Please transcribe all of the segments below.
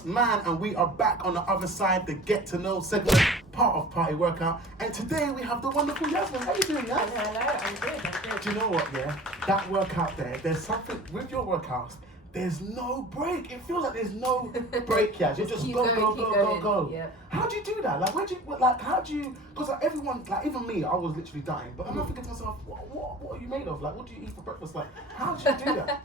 Yes, man, and we are back on the other side, the Get to Know segment, part of Party Workout. And today we have the wonderful Yasmin. How you doing, Yas? Hello, I'm good. Do you know what, yeah? That workout there's something with your workouts, there's no break. It feels like there's no break, Yas. You just go. Yeah. How do you do that? Because like everyone, like even me, I was literally dying. But I'm not thinking to myself, what are you made of? Like, what do you eat for breakfast? Like, how do you do that?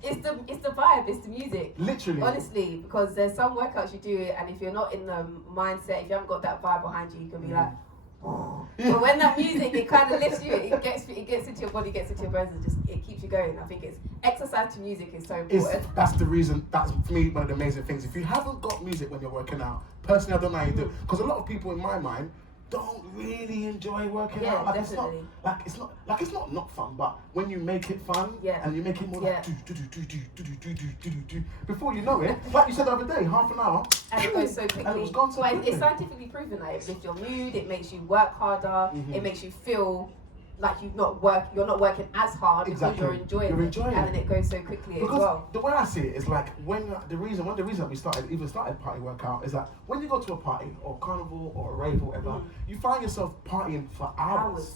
It's the vibe, it's the music. Literally. Honestly, because there's some workouts you do it, and if you're not in the mindset, if you haven't got that vibe behind you, you can be like, but when that music, it kind of lifts you, it gets into your body, gets into your bones, and it keeps you going. I think it's exercise to music is so important. That's the reason. That's for me one of the amazing things. If you haven't got music when you're working out, personally, I don't know how you do it, because a lot of people in my mind don't really enjoy working out. Like definitely. it's not fun, but when you make it fun and you make it more like do, before you know it, like you said the other day, half an hour, and it goes so quickly. And it was gone so quickly. It's scientifically proven that it lifts your mood, it makes you work harder, it makes you feel like you're not working as hard because you're enjoying it, and then it goes so quickly because as well. The way I see it is like one of the reasons that we started party workout is that when you go to a party or carnival or a rave or whatever, you find yourself partying for hours.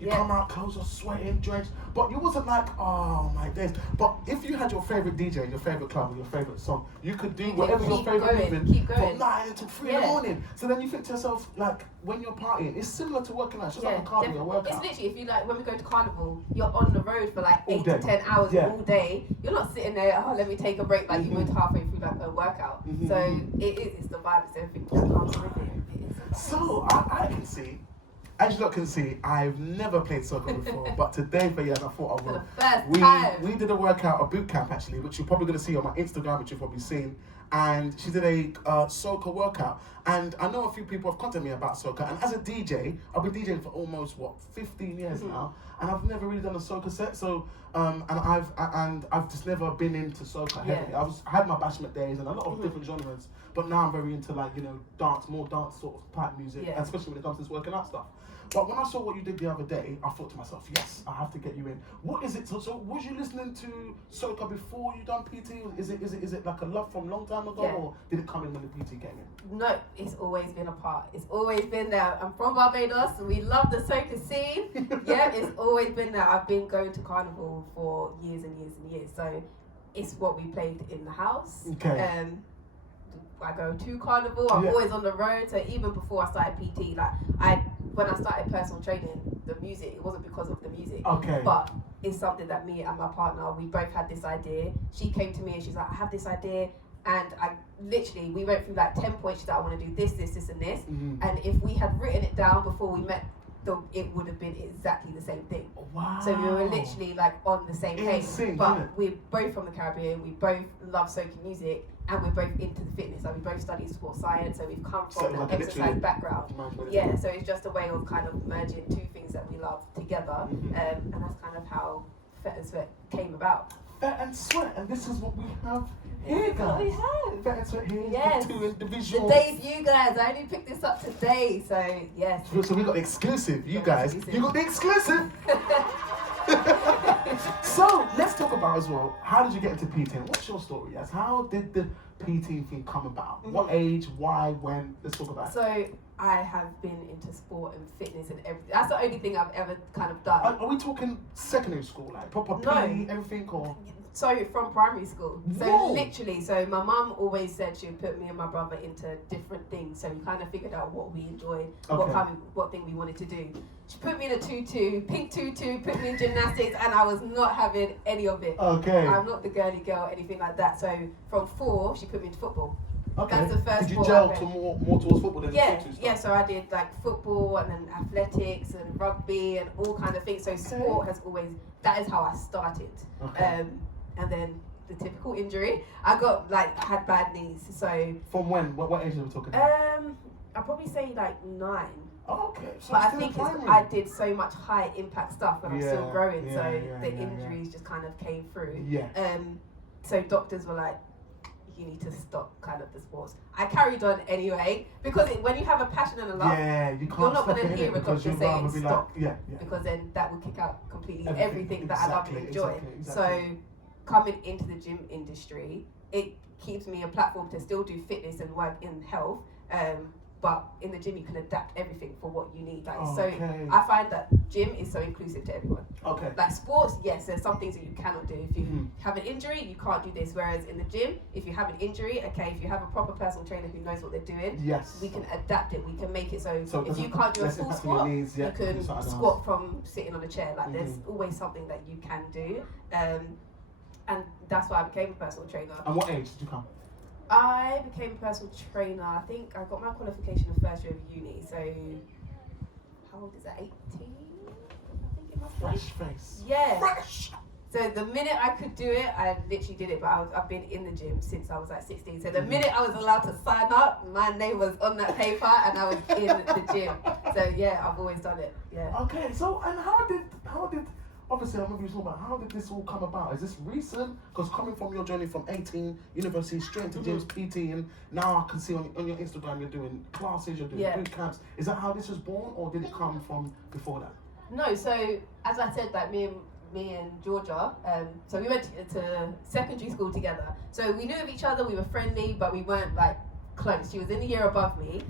You come out, clothes are sweating, drenched, but you wasn't like, oh my days. But if you had your favorite DJ, your favorite club, or your favorite song, you could do whatever your favorite movement from 9 until 3 in the morning. So then you think to yourself, like, when you're partying, it's similar to working out. It's just like a cardio workout. It's literally, if you like, when we go to carnival, you're on the road for like 8 to 10 hours all day. You're not sitting there, let me take a break like you would halfway through like a workout. So it's the vibe, it's everything that comes with it. So I can see. As you lot can see, I've never played soccer before, but today for Yas, I thought I would. For the first time. We did a workout, a boot camp actually, which you're probably going to see on my Instagram, which you've probably seen. And she did a Soca workout. And I know a few people have contacted me about Soca. And as a DJ, I've been DJing for almost 15 years now, and I've never really done a Soca set. So and I've just never been into Soca heavily. I had my bashment days and a lot of different genres, but now I'm very into like more dance sort of type music, especially when it comes to this working out stuff. But when I saw what you did the other day, I thought to myself, yes, I have to get you in. What is it? So was you listening to Soca before you done PT? Is it like a love from a long time ago, or did it come in when the PT came in? No, it's always been a part. It's always been there. I'm from Barbados. We love the Soca scene. It's always been there. I've been going to carnival for years and years and years. So it's what we played in the house. Okay. I go to carnival. I'm always on the road. So even before I started PT, when I started personal training, the music, it wasn't because of the music. Okay. But it's something that me and my partner, we both had this idea. She came to me and she's like, I have this idea. And we went through like 10 points. She's like, I want to do this, and this. And if we had written it down before we met, it would have been exactly the same thing. Wow. So we were literally like on the same page. But we're both from the Caribbean, we both love soca music, and we're both into the fitness. So we both study sports science, so we've come from an exercise background. So it's just a way of kind of merging two things that we love together. And that's kind of how Fete N Sweat came about. Fete N Sweat, and this is what we have here, guys. We have. Fete N Sweat here, the two individuals. The debut, guys. I only picked this up today, so yes. So we got the exclusive, you guys. You got the exclusive. So let's talk about as well, how did you get into PT? What's your story, Yes? How did the PT thing come about? What age, why, when? Let's talk about it. So I have been into sport and fitness and everything. That's the only thing I've ever kind of done. Are we talking secondary school, like proper PE, everything, or? So from primary school. So literally, so my mum always said she'd put me and my brother into different things. So we kind of figured out what we enjoyed, what thing we wanted to do. She put me in a tutu, pink tutu, put me in gymnastics, and I was not having any of it. Okay. I'm not the girly girl, anything like that. So from 4, she put me into football. Okay. That's the first. Did you gel to more towards football than the tutu stuff? Yeah. So I did like football and then athletics and rugby and all kinds of things. So sport has always, that is how I started. Okay. And then the typical injury, I had bad knees. So from when? What age are we talking about? I'd probably say like 9. Oh, okay. So but I think I did so much high impact stuff when I'm still growing, the injuries just kind of came through. Yeah. So doctors were like, you need to stop kind of the sports. I carried on anyway because when you have a passion and a love, you're not going to hear a doctor saying stop, because then that will kick out completely everything that I love and enjoy. So coming into the gym industry, it keeps me a platform to still do fitness and work in health. But in the gym, you can adapt everything for what you need. Like, so I find that gym is so inclusive to everyone. Okay. Like sports, yes, there's some things that you cannot do. If you have an injury, you can't do this. Whereas in the gym, if you have an injury, okay, if you have a proper personal trainer who knows what they're doing, we can adapt it. We can make it so if you can't do a full squat, you can squat from sitting on a chair. Like, there's always something that you can do. And that's why I became a personal trainer. And what age did you come? I became a personal trainer. I think I got my qualification in first year of uni. So, how old is that? 18? I think it must be. Fresh face. Yeah. Fresh. So the minute I could do it, I literally did it. But I've been in the gym since I was like 16. So the minute I was allowed to sign up, my name was on that paper, and I was in the gym. So yeah, I've always done it. Yeah. Okay. So and how did obviously, I remember you talking about how did this all come about? Is this recent? Because coming from your journey from 18, university, straight into gyms, PT, and now I can see on your Instagram you're doing classes, you're doing boot camps. Is that how this was born, or did it come from before that? No, so as I said, like me and Georgia, so we went to secondary school together. So we knew of each other, we were friendly, but we weren't like close. She was in a year above me.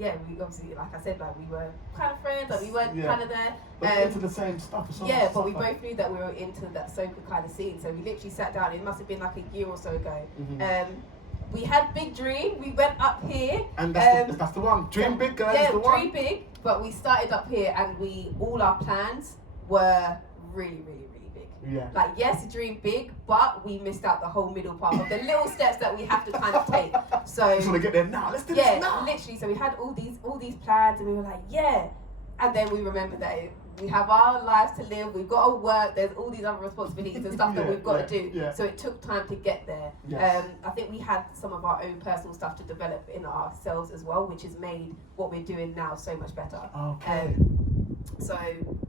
Yeah, we obviously, like I said, like we were kind of friends, like we weren't kind of there. But into the same stuff. Yeah, but we both knew that we were into that soca kind of scene. So we literally sat down. It must have been like a year or so ago. We had big dream. We went up here. And that's the one. Dream big, guys. Yeah, the one. dream big. But we started up here, and all our plans were really, really, really big. Yeah. Like, yes, dream big, but we missed out the whole middle part of the little steps that we have to kind of take. So just want to get there now. Let's do this now. Yeah, literally. So we had all these plans, and we were like, yeah. And then we remembered that we have our lives to live. We've got to work. There's all these other responsibilities and stuff that we've got to do. Yeah. So it took time to get there. Yes. I think we had some of our own personal stuff to develop in ourselves as well, which has made what we're doing now so much better. Okay. So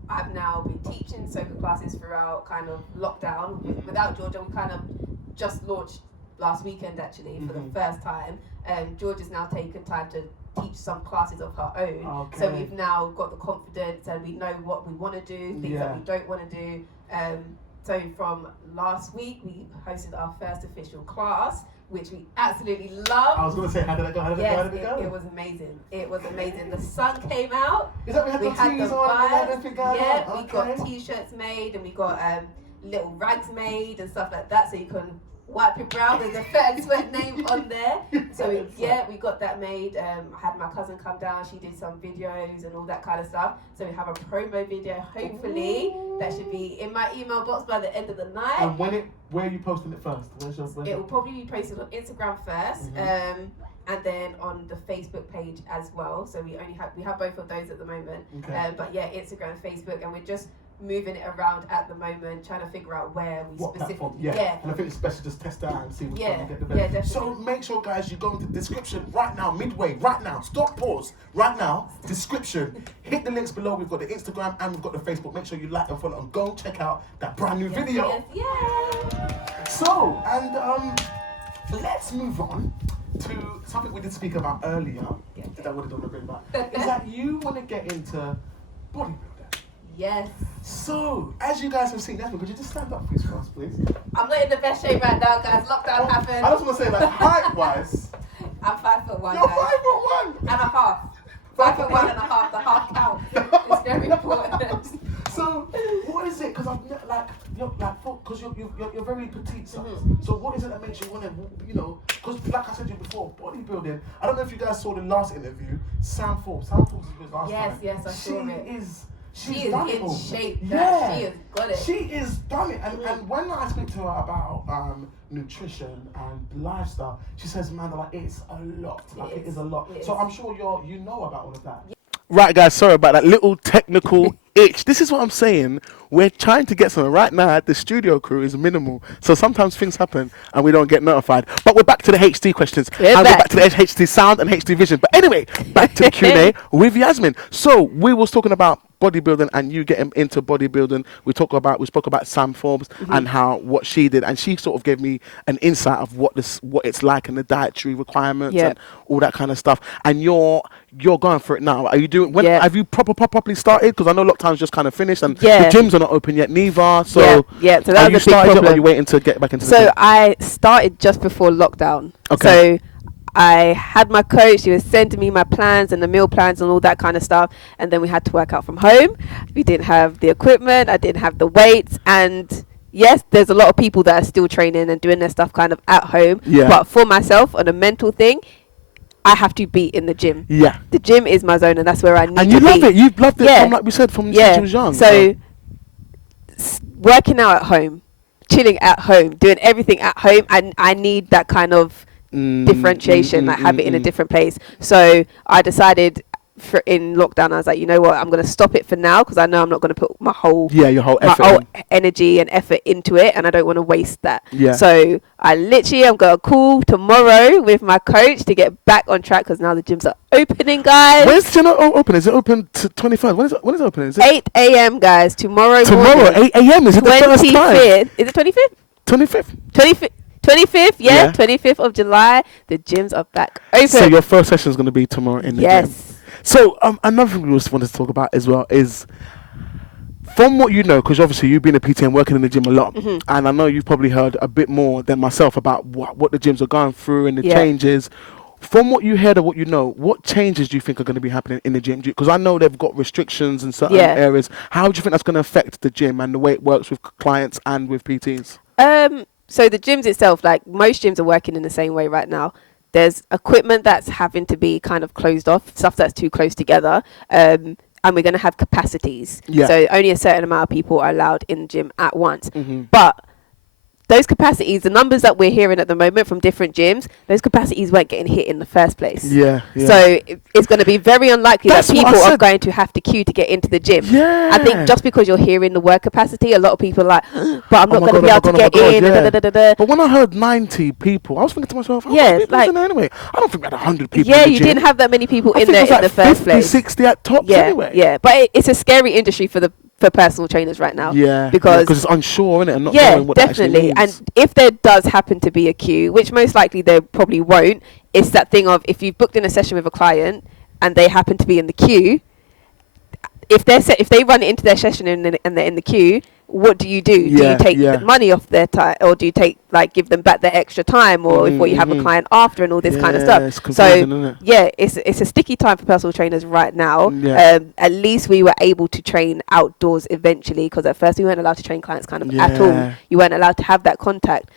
I've now been teaching soca classes throughout kind of lockdown. Without Georgia, we kind of just launched last weekend actually for the first time. Georgia's now taken time to teach some classes of her own. Okay. So we've now got the confidence and we know what we want to do, things that we don't want to do. So from last week, we hosted our first official class, which we absolutely loved. I was going to say, how did it go? How did it go? It was amazing. It was amazing. The sun came out. Is that we had the teas on? We got t-shirts made, and we got little rags made and stuff like that, so you can wipe your brow with the Fete N Sweat name on there. So we got that made. I had my cousin come down. She did some videos and all that kind of stuff. So we have a promo video. Hopefully that should be in my email box by the end of the night. And where are you posting it first? It will probably be posted on Instagram first. And then on the Facebook page as well. So we have both of those at the moment. Okay. But yeah, Instagram, Facebook, and we're just moving it around at the moment, trying to figure out where we specifically. Yeah. And I think it's best to just test that out and see which one you get the best. Yeah, definitely. So make sure, guys, you go into the description right now, midway, right now. Stop, pause, right now. Description. Hit the links below. We've got the Instagram and we've got the Facebook. Make sure you like and follow and go check out that brand new video. Yes. So, and let's move on to something we did speak about earlier. That I would have done a bit about. Is that you want to get into bodybuilding? Yes. So, as you guys have seen, Yasmin, could you just stand up for us, please? I'm not in the best shape right now, guys. Lockdown happened. I just want to say, like, height-wise... I'm 5'1", You're guys. You're 5'1"! And a half. 5'1" and a half. The half count. It's very important. So, what is it? Because you're very petite, so what is it that makes you want to, because like I said to you before, bodybuilding. I don't know if you guys saw the last interview. Sam Forbes was good last time. Yes, I saw it. She is in shape. Yeah. She has got it. She is done it. And when I speak to her about nutrition and lifestyle, she says, man, like, it's a lot. Like, it is a lot. So I'm sure you know about all of that. Yeah. Right, guys, sorry about that little technical itch. This is what I'm saying. We're trying to get something. Right now, the studio crew is minimal. So sometimes things happen and we don't get notified. But we're back to the HD questions. We're back to the HD sound and HD vision. But anyway, back to the Q&A with Yasmin. So we was talking about bodybuilding and you getting into bodybuilding. We spoke about Sam Forbes and what she did, and she sort of gave me an insight of what it's like and the dietary requirements and all that kind of stuff. And you're going for it now. Are you doing? Have you properly started? Because I know lockdown's just kind of finished and the gyms are not open yet neither. So so that was a big problem. Or are you waiting to get back into the So I started just before lockdown. Okay. So I had my coach, she was sending me my plans and the meal plans and all that kind of stuff. And then we had to work out from home. We didn't have the equipment, I didn't have the weights. And yes, there's a lot of people that are still training and doing their stuff kind of at home. Yeah. But for myself, on a mental thing, I have to be in the gym. Yeah. The gym is my zone and that's where I need to be. And you love it. You've loved it from, like we said, from since you was young. So working out at home, chilling at home, doing everything at home, and I need that kind of differentiation, like have it in a different place. So I decided in lockdown, I was like, you know what, I'm going to stop it for now because I know I'm not going to put my whole energy and effort into it, and I don't want to waste that. So I I'm going to call tomorrow with my coach to get back on track because now the gyms are opening, guys. When's the gym open? Is it open to 21st? When is it open? Is it 8 a.m. guys, tomorrow morning. 8 a.m. Is it the first time? Is it 25th? 25th, yeah, 25th of July. The gyms are back open. So your first session is going to be tomorrow in the gym. So another thing we just wanted to talk about as well is, from what you know, because obviously you've been a PT and working in the gym a lot, and I know you've probably heard a bit more than myself about what the gyms are going through and the changes. From what you heard or what you know, what changes do you think are going to be happening in the gym? Because I know they've got restrictions in certain areas. How do you think that's going to affect the gym and the way it works with clients and with PTs? So the gyms itself, like most gyms are working in the same way right now. There's equipment that's having to be kind of closed off, stuff that's too close together. And we're going to have capacities. So only a certain amount of people are allowed in the gym at once. But those capacities, the numbers that we're hearing at the moment from different gyms, those capacities weren't getting hit in the first place. So it's going to be very unlikely that people are going to have to queue to get into the gym. I think just because you're hearing the word capacity, a lot of people are like, but I'm not going to be able to get in. But when I heard 90 people, I was thinking to myself, like, anyway, I don't think we had 100 people in the you gym. didn't have that many people in there in the first 50, place. 60 at tops anyway. But it's a scary industry for personal trainers right now. Because it's unsure, isn't it? And not knowing what definitely. That means. And if there does happen to be a queue, which most likely there probably won't, it's that thing of if you've booked in a session with a client and they happen to be in the queue, if they run into their session and they're in the queue, what do? Do you take the money off their time, or do you give them back their extra time, or if you have a client after and all this kind of stuff? It's a sticky time for personal trainers right now. At least we were able to train outdoors eventually, because at first we weren't allowed to train clients kind of at all. You weren't allowed to have that contact.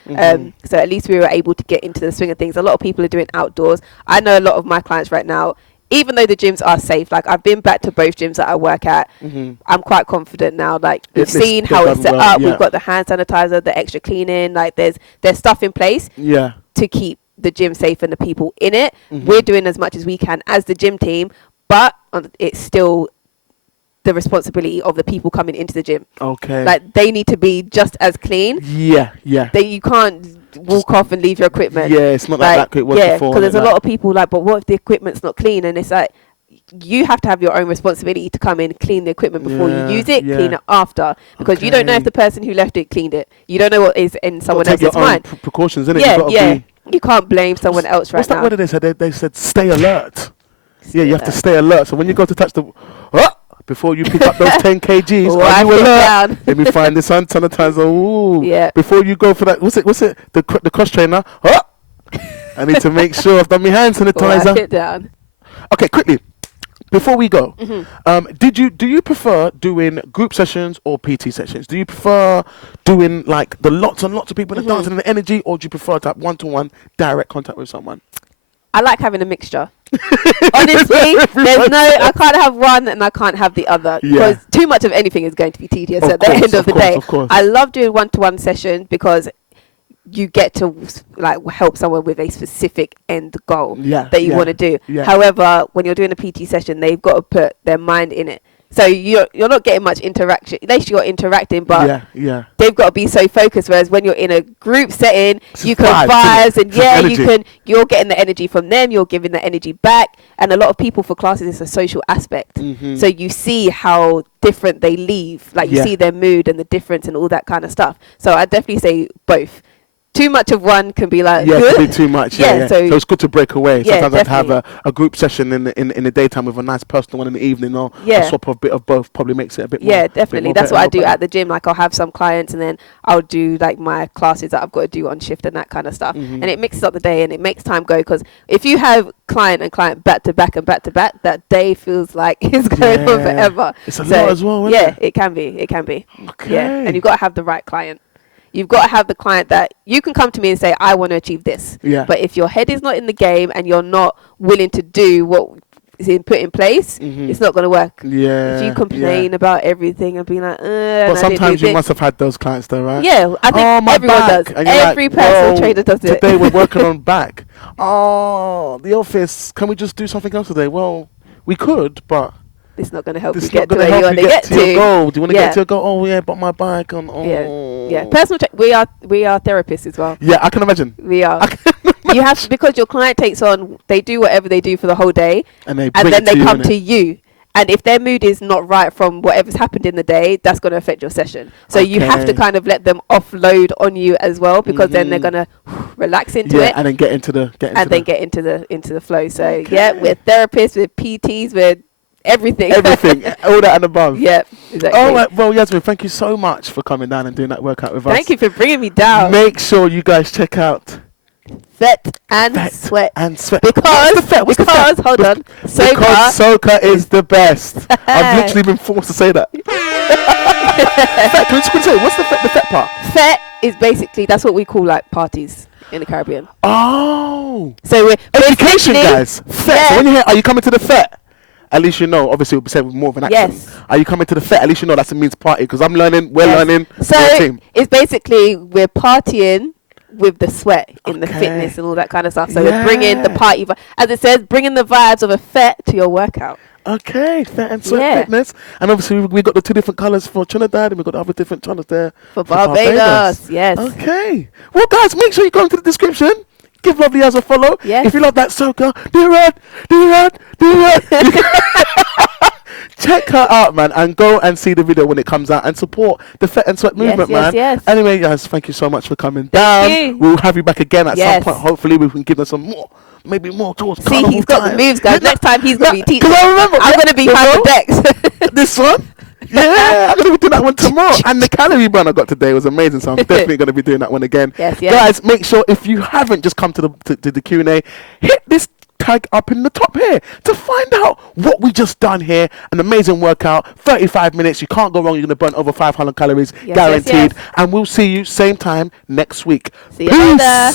So at least we were able to get into the swing of things. A lot of people are doing outdoors. I know a lot of my clients right now, even though the gyms are safe, like I've been back to both gyms that I work at, I'm quite confident now. Like we've seen how it's set up. We've got the hand sanitizer, the extra cleaning. Like there's stuff in place to keep the gym safe and the people in it. We're doing as much as we can as the gym team, but it's still the responsibility of the people coming into the gym. Like they need to be just as clean. You can't walk off and leave your equipment. It's not like that it was before. Because there's a lot of people like, but what if the equipment's not clean? And it's like, you have to have your own responsibility to come in, clean the equipment before you use it, clean it after, because you don't know if the person who left it cleaned it. You don't know what is in someone else's mind. Precautions, innit? You can't blame someone else What's that word they said? They said stay alert. You have to stay alert. So when you go to touch the before you pick up those 10 kgs, are you alert? Let me find this hand sanitizer. Ooh. Before you go for that, what's it? The cross trainer. I need to make sure I've done my hand sanitizer. Sit down. Okay, quickly. Before we go, do you prefer doing group sessions or PT sessions? Do you prefer doing like the lots and lots of people that dancing and the energy, or do you prefer to have one-to-one direct contact with someone? I like having a mixture. Honestly, I can't have one and I can't have the other, because too much of anything is going to be tedious at the end of the day. I love doing one-to-one sessions because you get to like help someone with a specific end goal that you want to do. However, when you're doing a PT session, they've got to put their mind in it. So you're not getting much interaction. At least you're interacting, but yeah. they've got to be so focused. Whereas when you're in a group setting, you can vibes, and you're getting the energy from them. You're giving the energy back. And a lot of people for classes, it's a social aspect. So you see how different they leave. Like you see their mood and the difference and all that kind of stuff. So I definitely say both. Too much of one can be like it can be too much. So it's good to break away. Sometimes I'd have a group session in the daytime with a nice personal one in the evening, or a swap of bit of both probably makes it a bit more. Yeah, definitely. That's what I do at the gym. Like I'll have some clients, and then I'll do like my classes that I've got to do on shift and that kind of stuff. And it mixes up the day and it makes time go. Because if you have client and client back to back and back to back, that day feels like it's going on forever. It's a lot as well. Yeah, it can be. It can be. Okay. Yeah, and you've got to have the right client. You've got to have the client that you can come to me and say, I want to achieve this. Yeah. But if your head is not in the game and you're not willing to do what is put in place, it's not going to work. Yeah. If you complain about everything and be like, but sometimes you must have had those clients though, right? Yeah, I think everyone does. Every personal trainer does it. Today we're working on back. Oh, the office. Can we just do something else today? Well, we could, but it's not going to help you it's get not to where you want to get to. Your goal. Do you want to get to your goal? Oh yeah, but my bike on. Yeah. Personal we are therapists as well. Yeah, I can imagine. We are. You have to, because your client takes on. They do whatever they do for the whole day, and then they come to you. And if their mood is not right from whatever's happened in the day, that's going to affect your session. So you have to kind of let them offload on you as well, because then they're going to relax into it, and then get into the flow. So we're therapists, we're PTs, we're everything, all that and above. Yeah, exactly. All right, well, Yasmin, thank you so much for coming down and doing that workout with us. Thank you for bringing me down. Make sure you guys check out Fete N Sweat. Because hold on, because Soca is the best. I've literally been forced to say that. Fete, can you say what's the Fete part? Fete is basically, that's what we call like parties in the Caribbean. Oh, so we're education, guys. Fete. So when you hear, are you coming to the Fete? At least you know. Obviously, we'll be saying with more of an accent. Yes. Are you coming to the Fete? At least you know that's a means party, because I'm learning. We're learning. So it's basically we're partying with the sweat in the fitness and all that kind of stuff. So we're bringing the party, as it says, bringing the vibes of a Fete to your workout. Okay, Fete N Sweat fitness, and obviously we got the two different colours for Trinidad, and we got the other different colours there for Barbados. Yes. Okay. Well, guys, make sure you go into the description. Give Lovely Yaz a follow. Yes. If you love that Soca, do it. Check her out, man, and go and see the video when it comes out and support the Fete N Sweat movement, man. Yes. Anyway, guys, thank you so much for coming down. We'll have you back again at some point. Hopefully, we can give us some more. Maybe more towards See, he's got the moves, guys. Next time he's going to be teaching. Because I remember, I'm going to be behind the decks. This one? Yeah, I'm going to be doing that one tomorrow. And the calorie burn I got today was amazing, so I'm definitely going to be doing that one again. Yes. Guys, make sure if you haven't just come to the Q&A, hit this tag up in the top here to find out what we just done here. An amazing workout, 35 minutes. You can't go wrong. You're going to burn over 500 calories, guaranteed. And we'll see you same time next week. See you later.